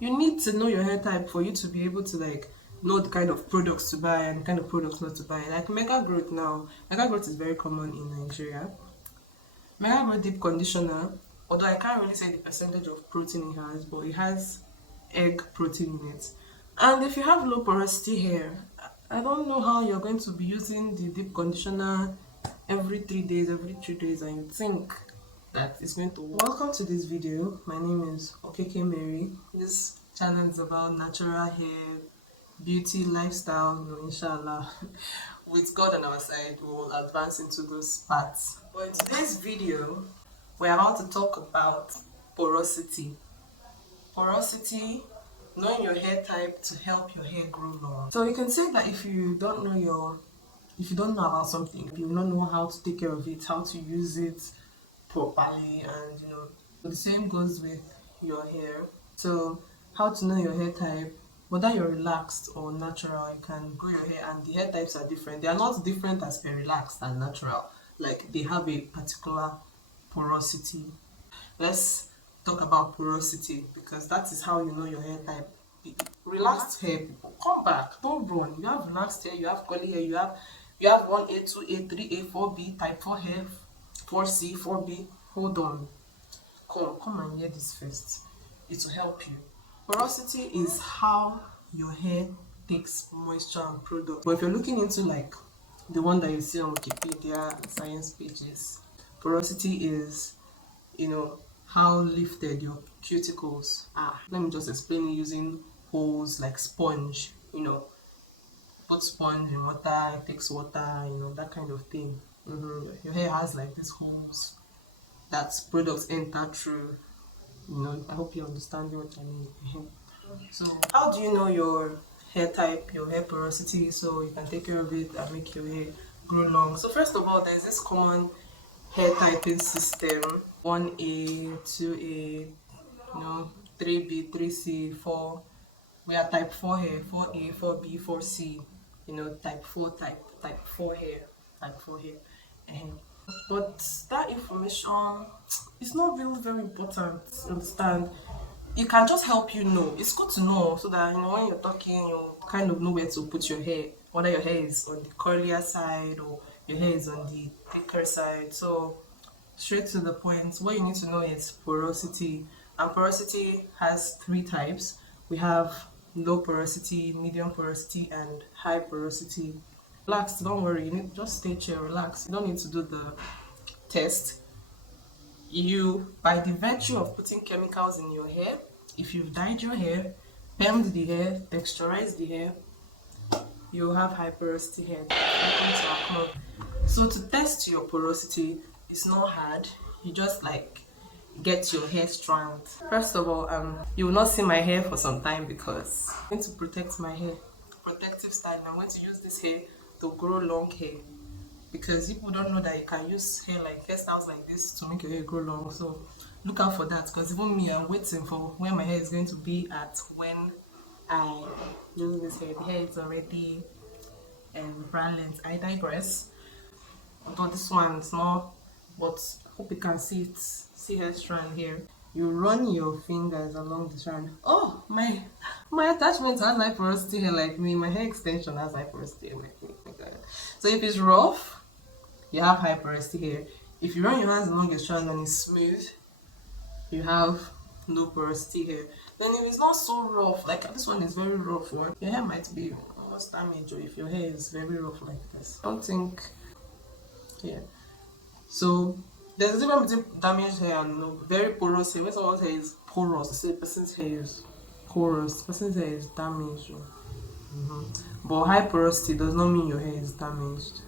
You need to know your hair type for you to be able to like know the kind of products to buy and the kind of products not to buy. Like Mega Growth now, Mega Growth is very common in Nigeria. Mega Growth Deep Conditioner, although I can't really say the percentage of protein it has, but it has egg protein in it. And if you have low porosity hair, I don't know how you're going to be using the deep conditioner every 3 days, every 2 days, and you think that it's going to work. Welcome to this video. My name is Okeke Mary. This channel is about natural hair, beauty, lifestyle, inshallah. With God on our side, we will advance into those parts. But in today's video, we're about to talk about porosity. Porosity, knowing your hair type to help your hair grow long. So you can say that if you don't know about something, if you don't know how to take care of it, how to use it properly, and the same goes with your hair. So how to know your hair type, whether you're relaxed or natural, you can grow your hair, and the hair types are different. They are not different as per relaxed and natural. Like they have a particular porosity. Let's talk about porosity because that is how you know your hair type. Relaxed hair, people, come back, don't run. You have relaxed hair, you have curly hair, you have 1A, 2A, 3A, 4B, type 4 hair, 4C, 4B. Hold on. Come and hear this first. It will help you. Porosity is how your hair takes moisture and product. But if you're looking into like the one that you see on Wikipedia science pages, porosity is, how lifted your cuticles are. Let me just explain it using holes like sponge. Put sponge in water, it takes water, that kind of thing. Your hair has like these holes that products enter through. I hope you understand what I mean. So how do you know your hair type, your hair porosity, so you can take care of it and make your hair grow long? So first of all, there's this common hair typing system: 1A, 2A, 3B, 3C, 4. We are type 4 hair, 4A, 4B, 4C, type 4 type 4 hair, type 4 hair. But that information is not really very important, understand? It can just help you know. It's good to know so that when you're talking, you kind of know where to put your hair, whether your hair is on the curlier side or your hair is on the thicker side. So straight to the point, what you need to know is porosity. And porosity has 3 types. We have low porosity, medium porosity, and high porosity. Relax, don't worry, you need just stay chill, relax. You don't need to do the test. You, by the virtue of putting chemicals in your hair, if you've dyed your hair, permed the hair, texturized the hair, you have high porosity hair. Welcome to our club. So to test your porosity, it's not hard. You just like get your hair strand. First of all, you will not see my hair for some time because I'm going to protect my hair. Protective styling. I'm going to use this hair to grow long hair, because people don't know that you can use hairstyles like this to make your hair grow long. So look out for that, because even me, I'm waiting for where my hair is going to be at when I use this hair. The hair is already brand length. I digress. Although this one is not, but hope you can see it. See hair strand here. You run your fingers along the strand. Oh, my attachment has high porosity hair like me. My hair extension has high porosity hair like me. Oh my God. So if it's rough, you have high porosity hair. If you run your hands along your strand and it's smooth, you have low porosity hair. Then if it's not so rough, like this one is very rough, your hair might be almost damaged, or if your hair is very rough like this. I don't think, yeah. So there's a difference between damaged hair and very porous hair. When someone's hair is porous, say person's hair is porous, person's hair is damaged. But high porosity does not mean your hair is damaged.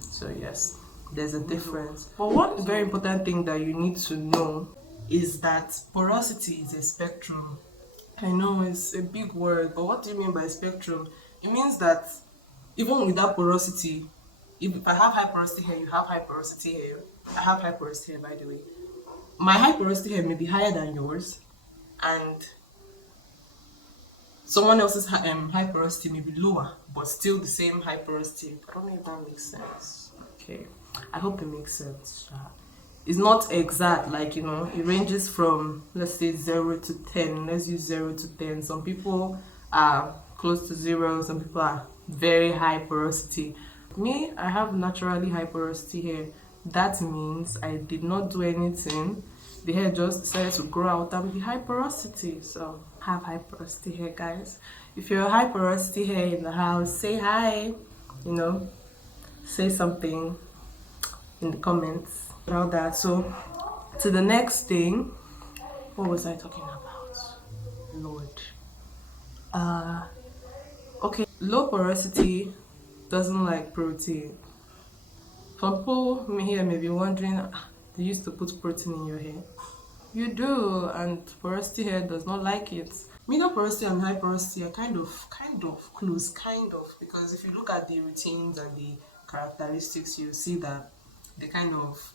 So yes, there's a difference. But one very important thing that you need to know is that porosity is a spectrum. I know it's a big word, but what do you mean by spectrum? It means that even without porosity, if I have high porosity hair, you have high porosity hair. I have high porosity hair, by the way. My high porosity hair may be higher than yours, and someone else's high porosity may be lower, but still the same high porosity. I don't know if that makes sense. Okay, I hope it makes sense. it's not exact, like, you know, it ranges from, let's say, 0 to 10. Let's use 0 to 10. Some people are close to 0, some people are very high porosity. Me, I have naturally high porosity hair. That means I did not do anything. The hair just decided to grow out and be high porosity. So I have high porosity hair, guys. If you're a high porosity hair in the house, say hi, you know, say something in the comments about that. So to the next thing, what was I talking about? Lord. Okay, low porosity doesn't like protein. Some people here may be wondering, they used to put protein in your hair. You do, and porosity hair does not like it. Medium porosity and high porosity are kind of close, because if you look at the routines and the characteristics, you see that they kind of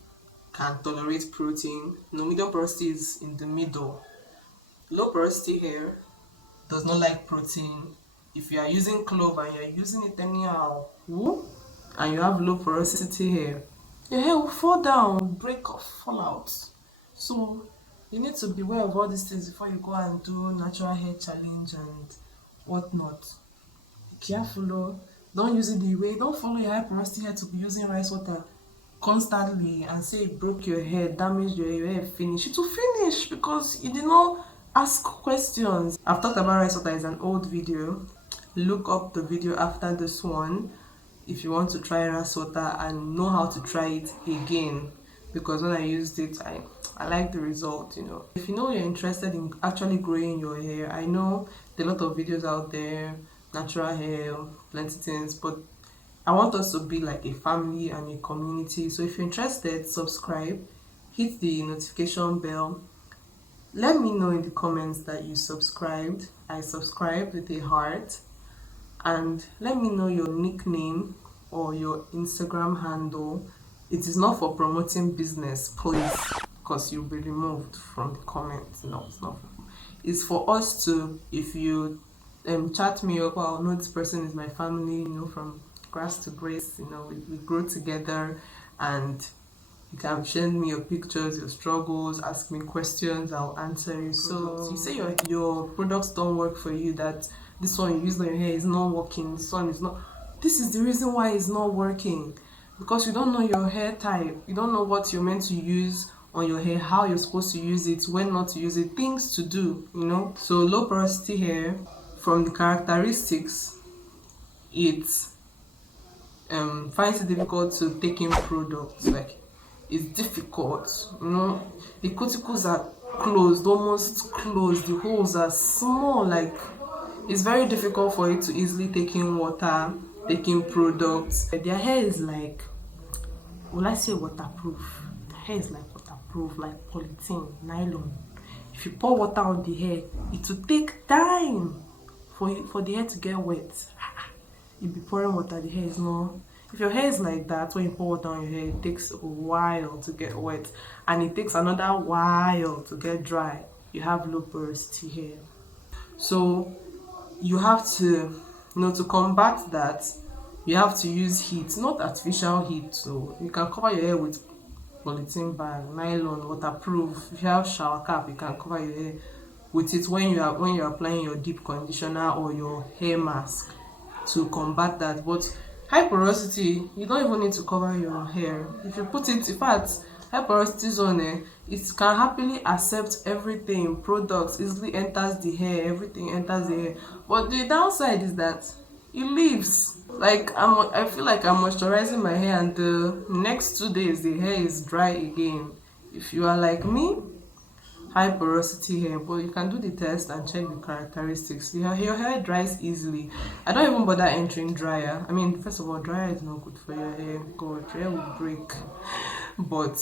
can tolerate protein. No, medium porosity is in the middle. Low porosity hair does not like protein. If you are using clove and you're using it anyhow, and you have low porosity hair, your hair will fall down, break off, fall out. So you need to be aware of all these things before you go and do natural hair challenge and whatnot. Be careful, oh. Don't use it the way. Don't follow your high porosity hair to be using rice water constantly and say it broke your hair, damaged your hair, finish. It will finish because you did not ask questions. I've talked about rice water, is an old video. Look up the video after this one if you want to try rice water and know how to try it again, because when I used it, I like the result, you know. If you know you're interested in actually growing your hair, I know there are a lot of videos out there, natural hair, plenty things, but I want us to be like a family and a community. So if you're interested, subscribe, hit the notification bell. Let me know in the comments that you subscribed. I subscribed with a heart. And let me know your nickname or your Instagram handle. It is not for promoting business, please, because you'll be removed from the comments. No, it's not. It's for us to, if you chat me up, I'll know this person is my family, you know, from grass to grace, you know, we grow together, and you can send me your pictures, your struggles, ask me questions, I'll answer you. So you say your products don't work for you, that this one you use on your hair is not working, this one is not. This is the reason why it's not working, because you don't know your hair type, you don't know what you're meant to use on your hair, how you're supposed to use it, when not to use it, things to do, you know. So low porosity hair, from the characteristics, it finds it difficult to take in products. Like, it's difficult, you know. The cuticles are closed, almost closed, the holes are small, like it's very difficult for it to easily take in water, take in products. Their hair is like, will I say waterproof? The hair is like waterproof, like polythene, nylon. If you pour water on the hair, it will take time for the hair to get wet. You'll be pouring water, the hair is not. If your hair is like that, when you pour water on your hair, it takes a while to get wet, and it takes another while to get dry. You have low porosity hair. So you have to, you know, to combat that, you have to use heat, not artificial heat. So you can cover your hair with polythene bag, nylon, waterproof. If you have shower cap, you can cover your hair with it when you're applying your deep conditioner or your hair mask to combat that. But high porosity, you don't even need to cover your hair. If you put it, in fact, high porosity zone, it can happily accept everything, products, easily enters the hair, everything enters the hair. But the downside is that it leaves. Like, I feel like I'm moisturizing my hair, and the next 2 days the hair is dry again. If you are like me, high porosity hair, but you can do the test and check the characteristics. Your hair dries easily. I don't even bother entering dryer. I mean, first of all, dryer is not good for your hair. God, your hair will break. But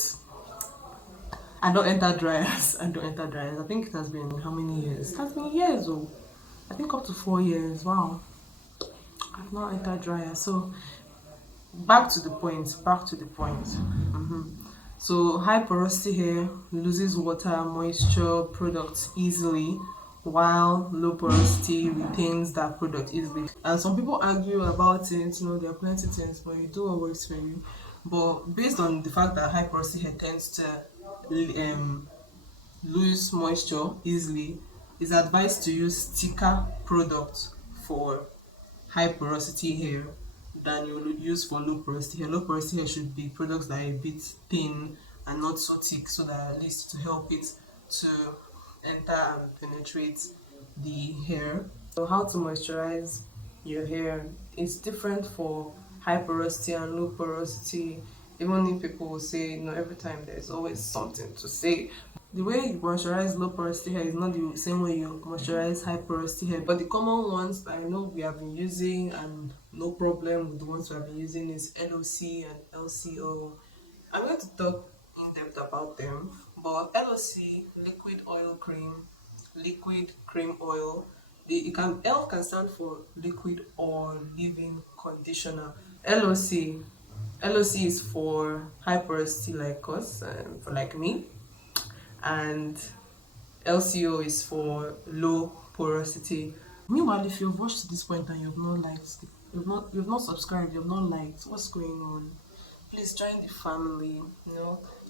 I don't enter dryers. I think it has been how many years? It has been years, oh. I think up to 4 years. Wow. I've not entered dryer. So back to the point. So high porosity hair loses water, moisture, products easily, while low porosity retains that product easily. And some people argue about it, you know, there are plenty of things, but you do what works for you. But based on the fact that high porosity hair tends to um, lose moisture easily, it's advised to use thicker products for high porosity hair than you will use for low porosity hair. Low porosity hair should be products that are a bit thin and not so thick, so that at least to help it to enter and penetrate the hair. So how to moisturize your hair is different for high porosity and low porosity. Even if people will say, every time there's always something to say. The way you moisturize low porosity hair is not the same way you moisturize high porosity hair. But the common ones that I know we have been using and no problem with the ones we have been using is LOC and LCO. I'm going to talk in depth about them. But LOC, liquid oil cream, liquid cream oil. L can stand for liquid or leave-in conditioner. LOC. LOC is for high porosity like us, for like me, and LCO is for low porosity. Meanwhile, if you've watched to this point and you've not liked, you've not subscribed, you've not liked, what's going on? Please join the family.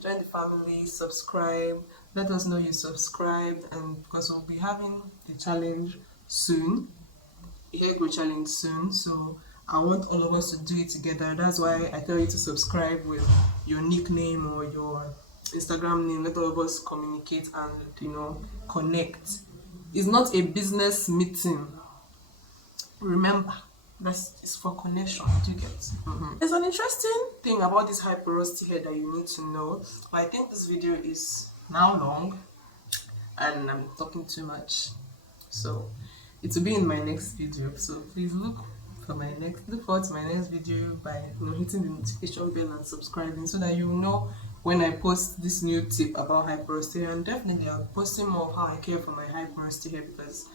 Join the family, subscribe. Let us know you subscribed, and because we'll be having the challenge soon, the hair grow challenge soon. So I want all of us to do it together. That's why I tell you to subscribe with your nickname or your Instagram name. Let all of us communicate and connect. It's not a business meeting. Remember, it's for connection. Do you get? There's an interesting thing about this high porosity hair that you need to know. But I think this video is now long and I'm talking too much. So it will be in my next video. So please look forward to my next video by hitting the notification bell and subscribing, so that you know when I post this new tip about high porosity hair. And definitely I'll be posting more of how I care for my high porosity hair, because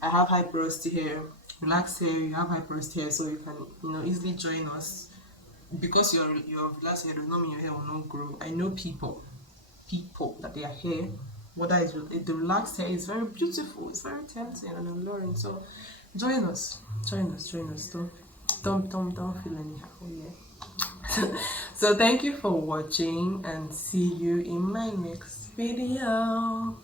I have high porosity hair, relaxed hair, you have high porosity hair, so you can easily join us. Because you're relaxed hair does not mean your hair will not grow. I know people that their hair, whether the relaxed hair, is very beautiful, it's very tempting and alluring. So join us. Don't feel anyhow. Yeah. So thank you for watching, and see you in my next video.